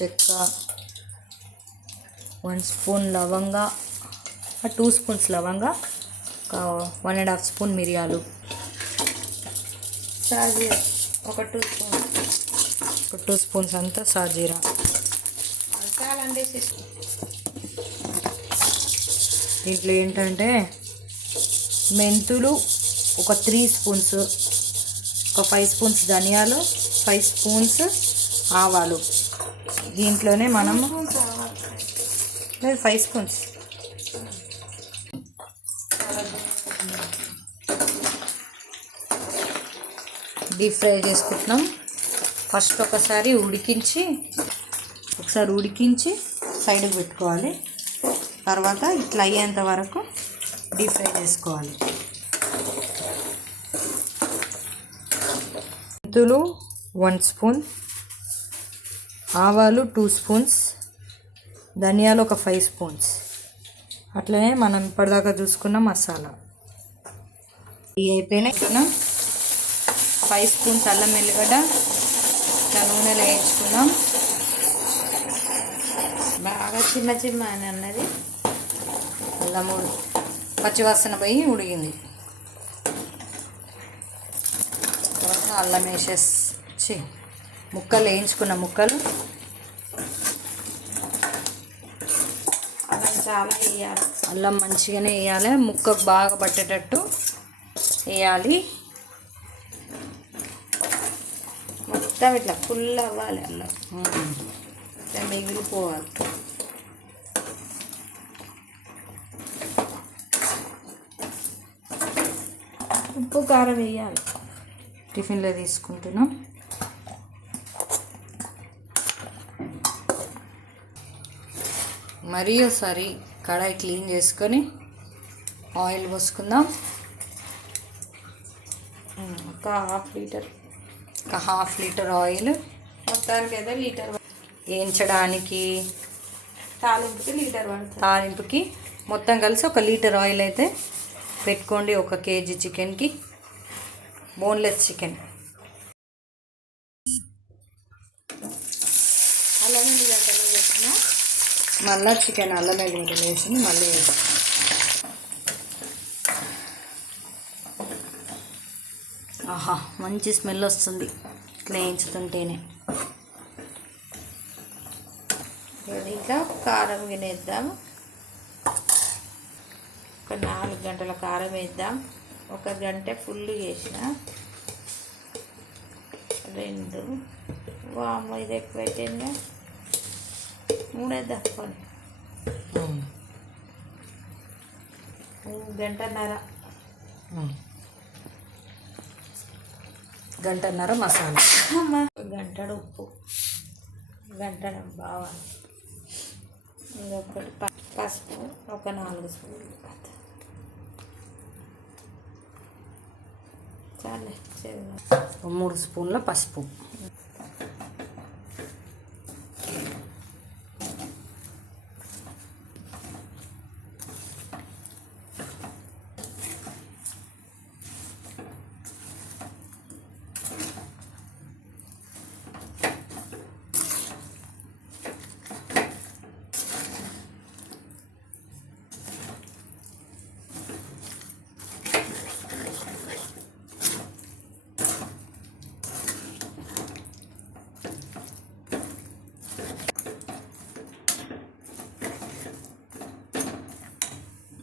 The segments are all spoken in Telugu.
చెక్క, 1 స్పూన్ లవంగా, 2 స్పూన్స్ లవంగా, 1.5 స్పూన్ మిరియాలు, సాజీరా ఒక 2 స్పూన్, 2 స్పూన్స్ అంతా సాజీరా. చాలండి. దీంట్లో ఏంటంటే మెంతులు ఒక 3 స్పూన్స్, ఒక 5 స్పూన్స్ ధనియాలు, 5 స్పూన్స్ ఆవాలు. దీంట్లోనే మనము 5 స్పూన్స్ డీప్ ఫ్రై చేసుకుంటున్నాం. ఫస్ట్ ఒకసారి ఉడికించి సైడ్కి పెట్టుకోవాలి. తర్వాత ఇట్లా అయ్యేంత వరకు డీప్ ఫ్రై చేసుకోవాలి. మెంతులు 1 స్పూన్, ఆవాలు 2 స్పూన్స్, ధనియాలు ఒక 5 స్పూన్స్, అట్లనే మనం ఇప్పటిదాకా చూసుకున్న మసాలా ఇవి అయిపోయినాయి. 5 స్పూన్స్ అల్లం వెల్లిగడ్డ ఇట్లా నూనెలో వేయించుకున్నాం. బాగా చిన్న అని అన్నది. అల్లము పచ్చివాసన పోయి ఉడిగింది. తర్వాత అల్లం వేసేసి ముక్కలు వేయించుకున్న ముక్కలు అల్లం చాలా వేయాలి. అల్లం మంచిగానే వేయాలి, ముక్కకు బాగా పట్టేటట్టు వేయాలి. మొత్తం ఇట్లా ఫుల్ అవ్వాలి, అల్లం ఇట్లా మిగిలిపోవాలి. ఉప్పు కారం వేయాలి. టిఫిన్లో తీసుకుంటున్నాం. మరీ ఒకసారి కడాయి క్లీన్ చేసుకొని ఆయిల్ పోసుకుందాం. ఒక హాఫ్ లీటర్ ఆయిల్. మొత్తానికి ఏదో లీటర్ వేయించడానికి తాలింపుకి లీటర్ పడుతుంది. తాలింపుకి మొత్తం కలిసి 1 లీటర్ ఆయిల్ అయితే పెట్టుకోండి. 1 కేజీ చికెన్కి, బోన్లెస్ చికెన్. అల్లం వెల్లిగడ్డలు వేసిన మళ్ళీ చికెన్ అల్లం వెల్లిగడ్డలు వేసి మళ్ళీ వేసి ఆహా మంచి స్మెల్ వస్తుంది ఇట్లా వేయించుతుంటేనే. ఇంకా కారం వినేద్దాం. ఒక 4 గంటల కారం వేద్దాం. 1 గంట ఫుల్ చేసిన 2 వాము ఇది ఎక్కువ పెట్టిందా 3 వేద్దాం. 1.5 మసాలా, 1 గంటడు ఉప్పు, 1 గంటడ బావాలి. ఇంకొకటి పసుపు ఒక 4 స్పూన్లు. చాలే 3 స్పూన్ల పసుపు.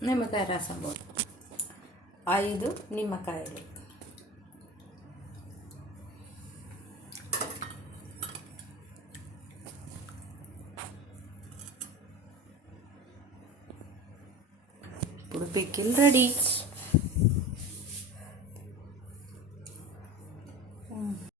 నిమ్మకాయ రసం పోదు. 5 నిమ్మకాయలు. ఇప్పుడు పికిల్ రెడీ.